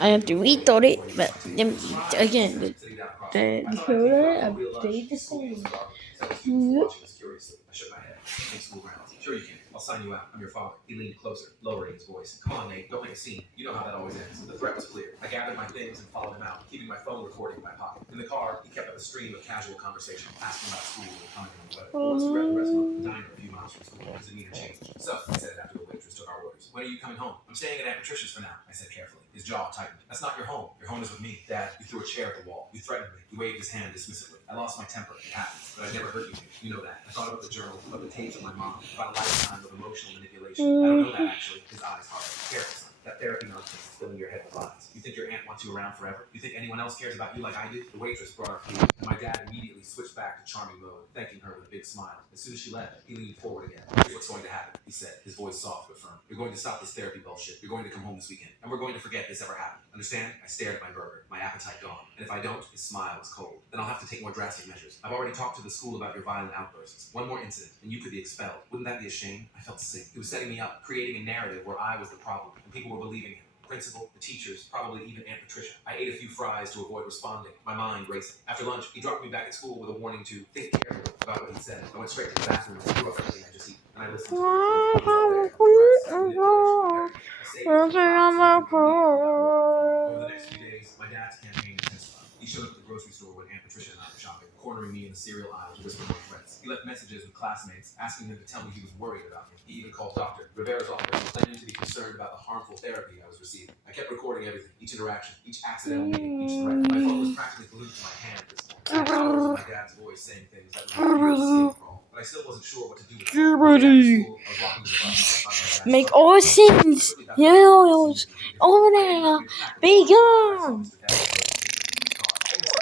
I have to restart it, but then again, the computer update the same. Yep. I shook my head. School grounds. Sure you can. I'll sign you out. I'm your father. He leaned closer, lowering his voice. Come on, Nate. Don't make a scene. You know how that always ends. The threat was clear. I gathered my things and followed him out, keeping my phone recording in my pocket. In the car, he kept up a stream of casual conversation, asking about school and commenting on the weather. Once we were at the restaurant, the diner a few miles from school, does it need a change? So, I said after the waitress took our orders. When are you coming home? I'm staying at Aunt Patricia's for now, I said carefully. His jaw tightened. That's not your home. Your home is with me. Dad, you threw a chair at the wall. You threatened me. He waved his hand dismissively. I lost my temper. It happens. But I never hurt you. You know that. I thought about the journal, about the tapes of my mom, about a lifetime of emotional manipulation. I don't know that, actually. His eyes hardened. Careful, son. That therapy nonsense is filling your head with lies. You think your aunt wants you around forever? You think anyone else cares about you like I do? The waitress brought our food, and my dad immediately switched back to charming mode, thanking her with a big smile. As soon as she left, he leaned forward again. Here's what's going to happen, he said, his voice soft but firm. You're going to stop this therapy bullshit. You're going to come home this weekend, and we're going to forget this ever happened. Understand? I stared at my burger, my appetite gone. And if I don't, his smile was cold. Then I'll have to take more drastic measures. I've already talked to the school about your violent outbursts. One more incident, and you could be expelled. Wouldn't that be a shame? I felt sick. He was setting me up, creating a narrative where I was the problem, and people were believing him. Principal, the teachers, probably even Aunt Patricia. I ate a few fries to avoid responding, my mind racing. After lunch, he dropped me back at school with a warning to think carefully about what he said. I went straight to the bathroom and threw up everything I just eaten, and I listened to over the next few days, my dad's campaign intensified. He showed up at the grocery store when Aunt Patricia and I were shopping, cornering me in the cereal aisle to whisper my threats. He left messages with classmates, asking them to tell me he was worried about me. He even called Dr. Rivera's office, claiming to be concerned about the harmful therapy I was receiving. I kept recording everything, each interaction, each accidental meeting, each threat. My phone was practically glued to my hand at this point. I had hours of my dad's voice saying things that would be escape from, but I still wasn't sure what to do with it. Make all sins, yells, over there, be gone.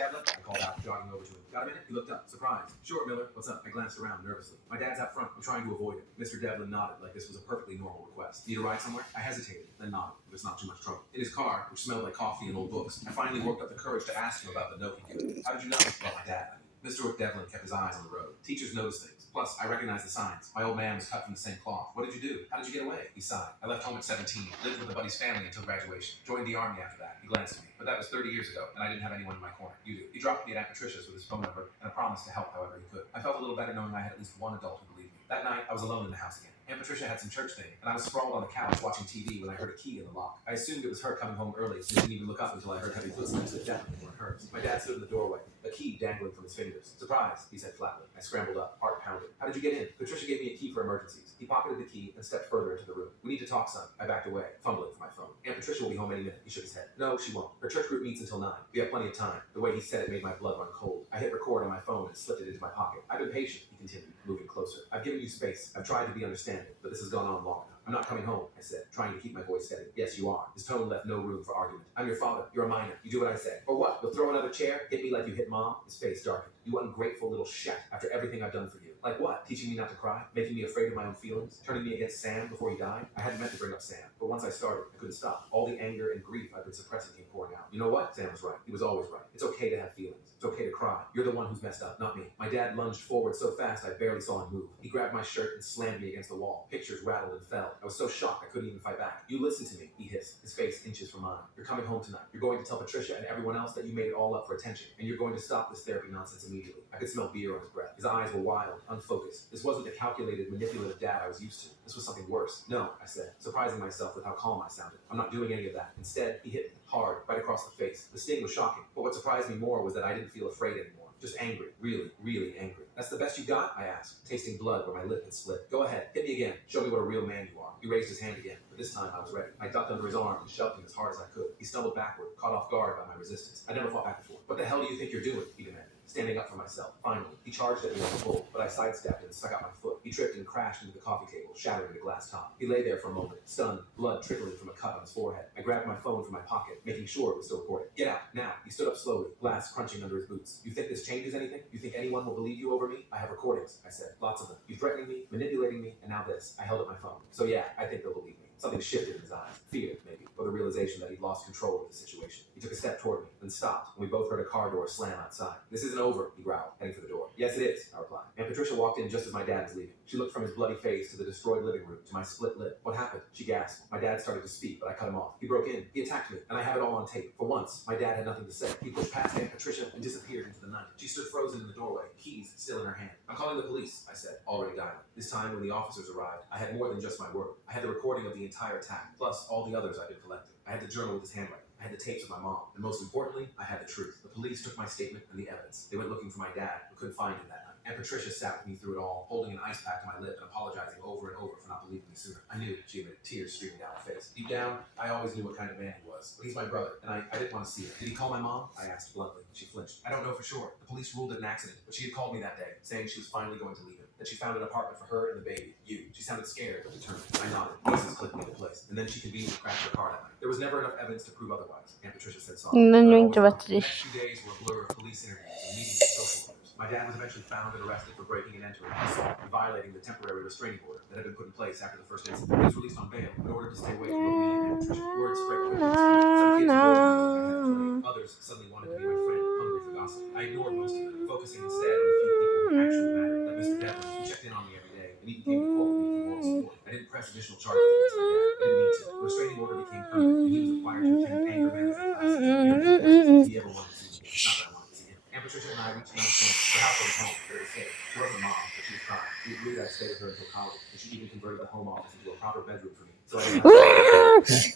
I called out, jogging over to him. Got a minute? He looked up, surprised. Sure, Miller. What's up? I glanced around nervously. My dad's out front. I'm trying to avoid him. Mr. Devlin nodded like this was a perfectly normal request. Need a ride somewhere? I hesitated, then nodded. It was not too much trouble. In his car, which smelled like coffee and old books, I finally worked up the courage to ask him about the note he gave me. How did you know? About my dad. Mr. Devlin kept his eyes on the road. Teachers notice things. Plus, I recognized the signs. My old man was cut from the same cloth. What did you do? How did you get away? He sighed. I left home at 17, lived with a buddy's family until graduation. Joined the army after that. He glanced at me. But that was 30 years ago, and I didn't have anyone in my corner. You do. He dropped me at Aunt Patricia's with his phone number and a promise to help however he could. I felt a little better knowing I had at least one adult who believed me. That night, I was alone in the house again. Aunt Patricia had some church thing, and I was sprawled on the couch watching TV when I heard a key in the lock. I assumed it was her coming home early, and didn't even look up until I heard heavy footsteps that definitely weren't hers. My dad stood in the doorway, a key dangling from his fingers. Surprise, he said flatly. I scrambled up, heart pounding. How did you get in? Patricia gave me a key for emergencies. He pocketed the key and stepped further into the room. We need to talk, son. I backed away, fumbling for my phone. Aunt Patricia will be home any minute. He shook his head. No, she won't. Her church group meets until 9. We have plenty of time. The way he said it made my blood run cold. I hit record on my phone and slipped it into my pocket. I've been patient, he continued, moving closer. I've given you space. I've tried to be understanding, but this has gone on long enough. I'm not coming home, I said, trying to keep my voice steady. Yes, you are. His tone left no room for argument. I'm your father. You're a minor. You do what I say. Or what? You'll throw another chair? Hit me like you hit mom? His face darkened. You ungrateful little shit after everything I've done for you. Like what? Teaching me not to cry? Making me afraid of my own feelings? Turning me against Sam before he died? I hadn't meant to bring up Sam, but once I started, I couldn't stop. All the anger and grief I've been suppressing came pouring out. You know what? Sam was right. He was always right. It's okay to have feelings. It's okay to cry. You're the one who's messed up, not me. My dad lunged forward so fast I barely saw him move. He grabbed my shirt and slammed me against the wall. Pictures rattled and fell. I was so shocked I couldn't even fight back. You listen to me, he hissed, his face inches from mine. You're coming home tonight. You're going to tell Patricia and everyone else that you made it all up for attention, and you're going to stop this therapy nonsense immediately. I could smell beer on his breath. His eyes were wild, unfocused. This wasn't the calculated, manipulative dad I was used to. This was something worse. No, I said, surprising myself with how calm I sounded. I'm not doing any of that. Instead, he hit me hard, right across the face. The sting was shocking, but what surprised me more was that I didn't feel afraid anymore. Just angry. Really, really angry. That's the best you got? I asked, tasting blood where my lip had split. Go ahead, hit me again. Show me what a real man you are. He raised his hand again, but this time I was ready. I ducked under his arm and shoved him as hard as I could. He stumbled backward, caught off guard by my resistance. I never fought back before. What the hell do you think you're doing? He demanded. Standing up for myself. Finally, he charged at me like a bull, but I sidestepped and stuck out my foot. He tripped and crashed into the coffee table, shattering the glass top. He lay there for a moment, stunned, blood trickling from a cut on his forehead. I grabbed my phone from my pocket, making sure it was still recording. Get out, now. He stood up slowly, glass crunching under his boots. You think this changes anything? You think anyone will believe you over me? I have recordings, I said. Lots of them. You threatening me, manipulating me, and now this. I held up my phone. So yeah, I think they'll believe me. Something shifted in his eyes. Fear, maybe, or the realization that he'd lost control of the situation. He took a step toward me, then stopped, and we both heard a car door slam outside. This isn't over, he growled, heading for the door. Yes, it is, I replied. Aunt Patricia walked in just as my dad was leaving. She looked from his bloody face to the destroyed living room to my split lip. What happened? She gasped. My dad started to speak, but I cut him off. He broke in. He attacked me, and I have it all on tape. For once, my dad had nothing to say. He pushed past Aunt Patricia and disappeared into the night. She stood frozen in the doorway, keys still in her hand. I'm calling the police, I said, already dialing. This time, when the officers arrived, I had more than just my word. I had the recording of the entire attack, plus all the others I'd been collecting. I had the journal with his handwriting. I had the tapes of my mom, and most importantly, I had the truth. The police took my statement and the evidence. They went looking for my dad, but couldn't find him that night. Aunt Patricia sat with me through it all, holding an ice pack to my lip and apologizing over and over for not believing me sooner. I knew, she admitted, tears streaming down her face. Deep down, I always knew what kind of man he was. But he's my brother, and I didn't want to see him. Did he call my mom? I asked bluntly. She flinched. I don't know for sure. The police ruled it an accident, but she had called me that day, saying she was finally going to leave him. That she found an apartment for her and the baby, you. She sounded scared but determined. I nodded, pieces clicking into place, and then she conveniently crashed her car that night. There was never enough evidence to prove otherwise. Aunt Patricia said softly. No, But I no always knew. interrupted The it. next few days were a blur of police interviews and meetings with social workers. My dad was eventually found and arrested for breaking and entering, assault, and violating the temporary restraining order that had been put in place after the first incident. He was released on bail in order to stay away from me and Aunt Patricia. Word spread quickly. Some kids avoided me like I had a plague. Others suddenly wanted to be my friend, hungry for gossip. I ignored most of them, focusing instead on the few people who actually mattered, like Mr. Devlin, who checked in on me every day, and even came to quote me for moral support. I didn't press additional charges against my dad. I didn't need to. The restraining order became permanent, and he was required to attend anger management classes and appear in court if he ever wanted to see me. Not that I wanted to see him. Aunt Patricia and I reached an understanding. Her house was home, but it was safe. She wasn't a mom, but she was trying. We agreed I'd stay with her until college, and she even converted the home office into a proper bedroom for me. So I didn't have to.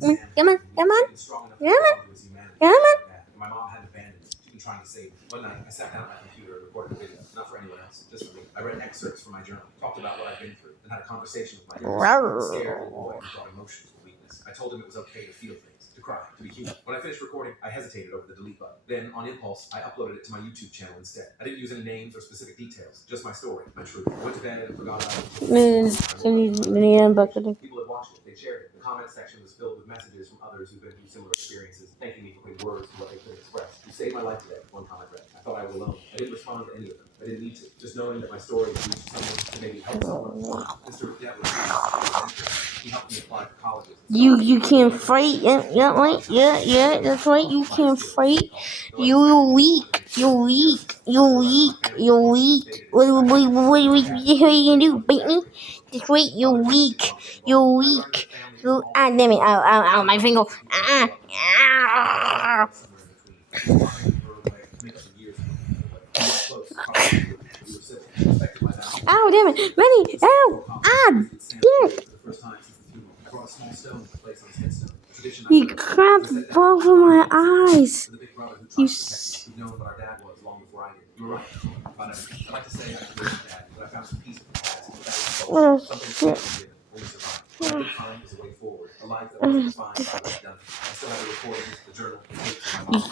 Come on, come on, come on, come on. My mom hadn't abandoned me. She'd been trying to save me. One night, I sat down at my computer and recorded a video. Not for anyone else, just for me. I read excerpts from my journal, talked about what I'd been through, and had a conversation with my scared little boy who thought emotions were weakness. I told him it was okay to feel things, to cry, to be human. When I finished recording, I hesitated over the delete button. Then, on impulse, I uploaded it to my YouTube channel instead. I didn't use any names or specific details, just my story, my truth. I went to bed and forgot about it. People had watched it, they shared it. The comment section was filled with messages from others who've been through similar experiences, thanking me for putting words to what they couldn't express. You saved my life today, one comment read. I thought I was alone. I didn't respond to any of them. I didn't need to. Just knowing that my story had reached someone to maybe help someone. Mr. Devlin, he helped me apply for colleges. You can't fight. Yeah, right. Yeah, that's right. You can't fight. You're weak. You're weak. You're weak. You're weak. What are you gonna do? Beat me? That's right. You're weak. You're weak. Damn it. Ow, my finger. Ow, damn it. Lenny, ow. Dick. He grabbed both of my eyes. You oh, shit.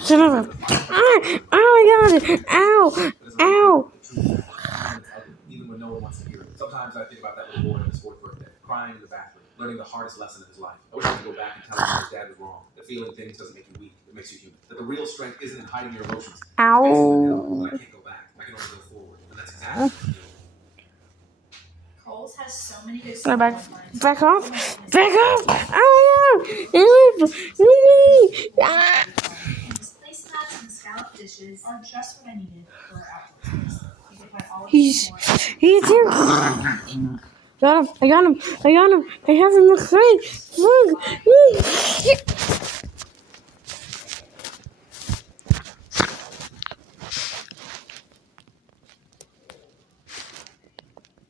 Son of a... Oh my god! Ow! Ow! Even when no one wants to hear it. Sometimes I think about that little boy on his 4th birthday, crying in the bathroom, learning the hardest lesson of his life. I wish I could go back and tell him that his dad was wrong. That feeling things doesn't make you weak, it makes you human. That the real strength isn't in hiding your emotions. Ow! But I can't go back. I can only go forward. And that's exactly what I'm doing. Coles has so many good Back off! Back off! Oh my god! His placemats and scallop dishes are just what I needed for our outdoor space. You can find all of He's more. here! Got him! I got him! I have him look great! Look!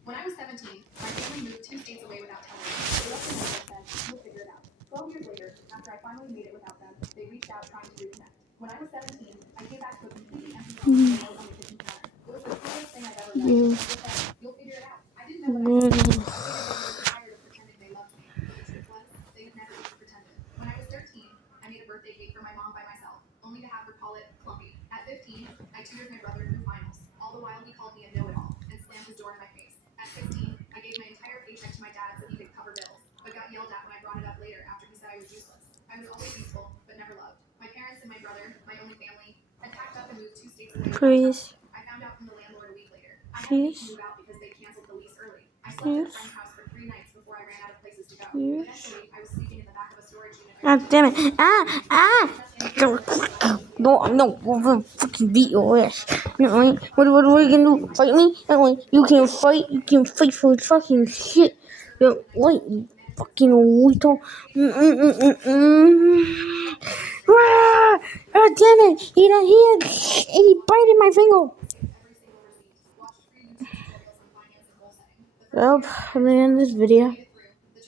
When I was 17, my family moved 2 states away without telling me. They left me and said, "We'll figure it out." 12 years later, after I finally made it without them, they reached out trying to reconnect. When I was 17, I came back to a completely empty house with a note on the kitchen counter. It was the coolest thing I've ever done. It said, "You'll figure it out." I didn't know what I was doing. I was tired of pretending they loved me. But the truth was, they had never just pretended. When I was 13, I made a birthday cake for my mom by myself, only to have her call it clumpy. At 15, I tutored my brother through finals. All the while he called me a know-it-all and slammed his door in my face. At 16, I gave my entire paycheck to my dad so he could cover bills, but got yelled at when I brought it up later after he said I was useless. I was always useful, but never loved. My parents and my brother, my only family, had packed up and moved 2 states away. Please. I found out from the landlord a week later. I had to move out because they canceled the lease early. I slept at a friend's house for 3 nights before I ran out of places to go. Eventually, I was sleeping in the back of a storage unit God damn it. No, we'll fucking beat your ass. You know, what are you gonna do? Fight me? You can fight for fucking shit. Wait, you fucking weirdo. God damn it. He bited my finger. Well, I'm gonna end this video.